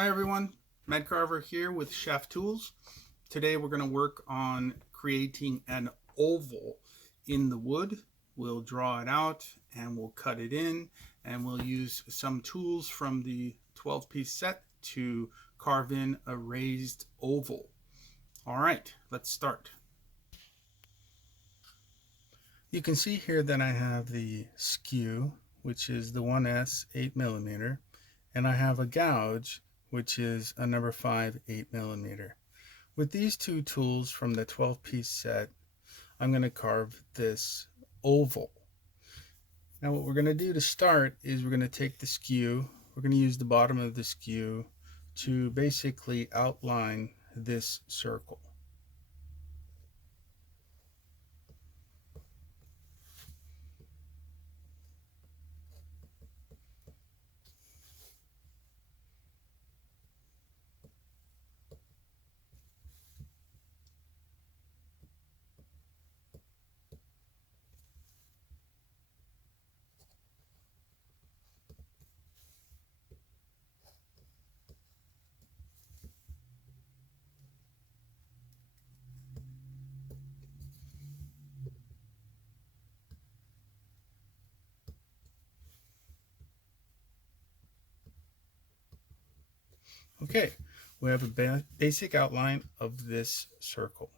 Hi everyone, Madcarver here with Schaaf Tools. Today we're going to work on creating an oval in the wood. We'll draw it out and we'll cut it in, and we'll use some tools from the 12-piece set to carve in a raised oval. All right, let's start. You can see here that I have the Skew, which is the 1S 8mm, and I have a Gouge, which is a number 5 8mm. With these two tools from the 12-piece set, I'm going to carve this oval. Now what we're going to do to start is we're going to take the Skew, we're going to use the bottom of the Skew to basically outline this circle. Okay, we have a basic outline of this circle.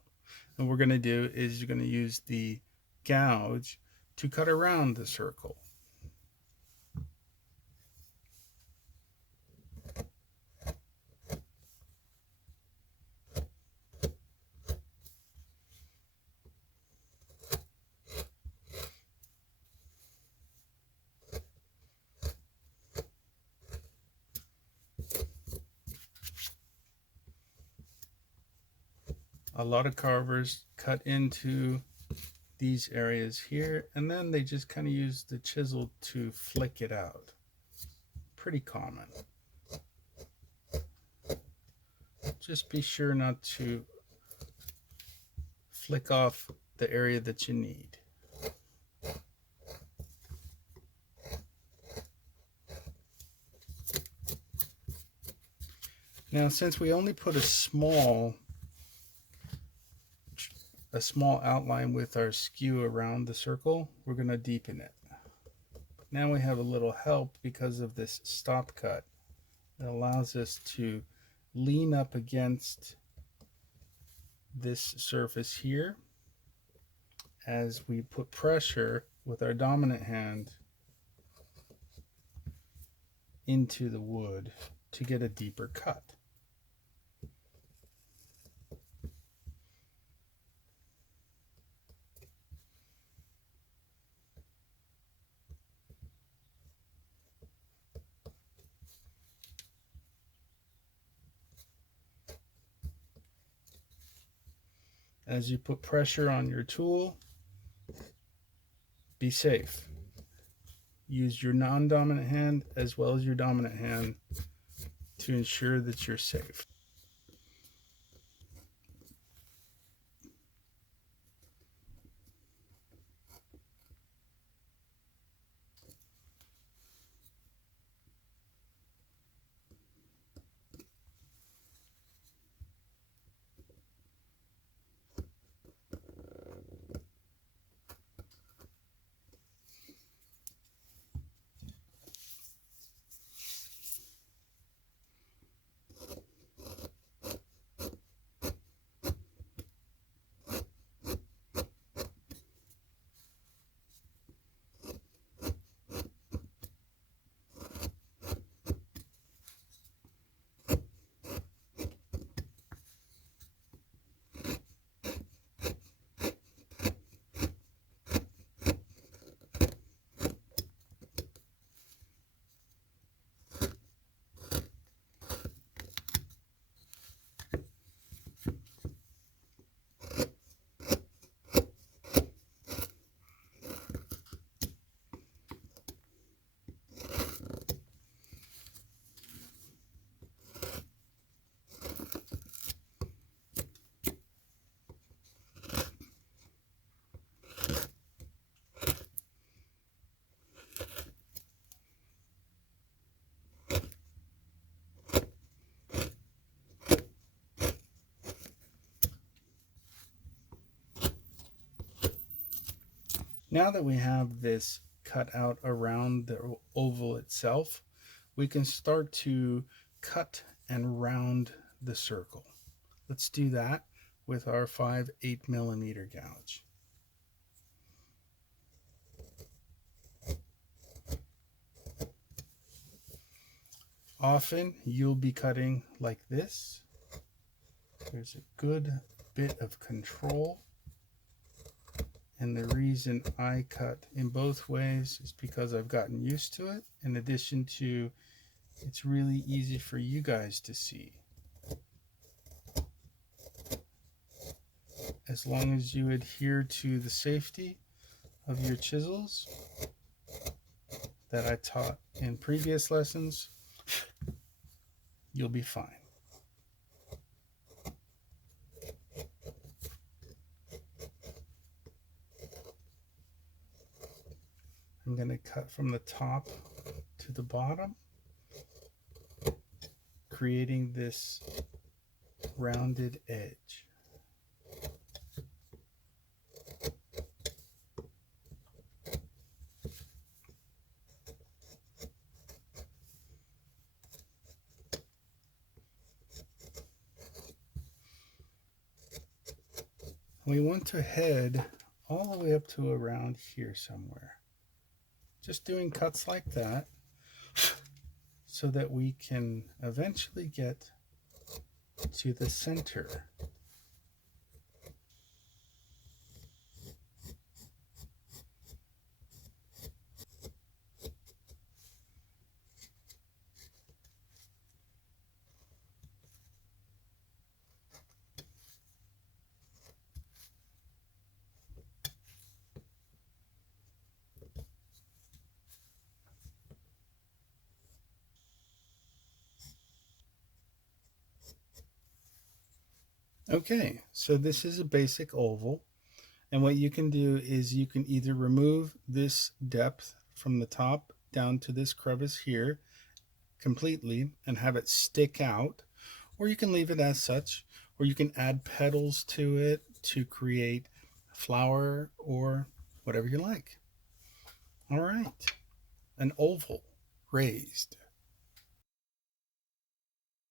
And what we're going to do is you're going to use the gouge to cut around the circle. A lot of carvers cut into these areas here, and then they just kind of use the chisel to flick it out. Pretty common. Just be sure not to flick off the area that you need. Now, since we only put a small outline with our skew around the circle, we're going to deepen it. Now we have a little help because of this stop cut. It allows us to lean up against this surface here as we put pressure with our dominant hand into the wood to get a deeper cut. As you put pressure on your tool, be safe. Use your non-dominant hand as well as your dominant hand to ensure that you're safe. Now that we have this cut out around the oval itself, we can start to cut and round the circle. Let's do that with our 5/8 mm gouge. Often you'll be cutting like this. There's a good bit of control. And the reason I cut in both ways is because I've gotten used to it, in addition to it's really easy for you guys to see. As long as you adhere to the safety of your chisels that I taught in previous lessons, you'll be fine. I'm going to cut from the top to the bottom, creating this rounded edge. We want to head all the way up to around here somewhere. Just doing cuts like that so that we can eventually get to the center. Okay, so this is a basic oval, and what you can do is you can either remove this depth from the top down to this crevice here completely and have it stick out, or you can leave it as such, or you can add petals to it to create a flower or whatever you like. All right, an oval raised.